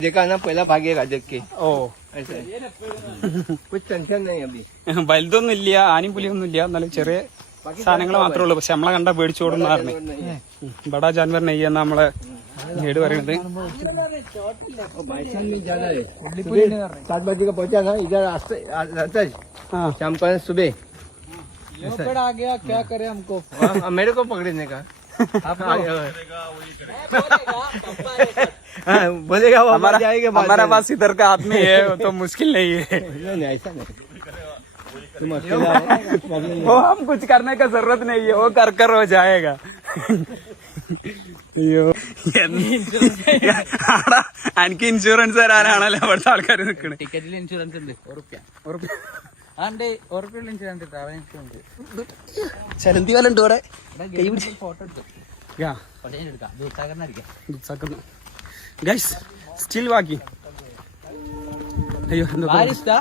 देखा ना पहला भागेगा देख के ഓ ऐसे कुछ टेंशन नहीं अभी വലുതൊന്നും ഇല്ല ആനയും പുലിയൊന്നും ഇല്ല എന്നാലും ചെറിയ സാധനങ്ങൾ മാത്രമേ ഉള്ളൂ പക്ഷെ നമ്മളെ കണ്ട പേടിച്ചോടുന്നാറിന് ബടാ ജാൻവർ നെയ്യെന്ന നമ്മളെ ഗൈഡ് പറയുന്നത് में जाना है 7 बजे का पहुंचा ना इधर रहता है शाम पर सुबह आ गया क्या करे हमको मेरे को पकड़ने का आप बोलेगा वो मर जाएगा हमारा पास इधर का आदमी है तो मुश्किल नहीं है नहीं ऐसा नहीं तुम अकेला हो वो हम कुछ करने का जरूरत नहीं है वो कर हो जाएगा അയ്യോ എനിക്ക് ഇൻഷുറൻസ് തരാനാണല്ലോ ഇവിടുത്തെ ആൾക്കാർ നിൽക്കണേ ടിക്കറ്റിൽ ഇൻഷുറൻസ് ഉണ്ട് ഉറപ്പുള്ള ഇൻഷുറൻസ് ട്രാവൽ ഇൻഷുറൻസ് ചലന്തി വല്ല ഉണ്ട് ഇവിടെ ഫോട്ടോ എടുത്തു എടുക്കാം ഗൈസ് സ്റ്റിൽ വാക്കിംഗ് അയ്യോ എന്താ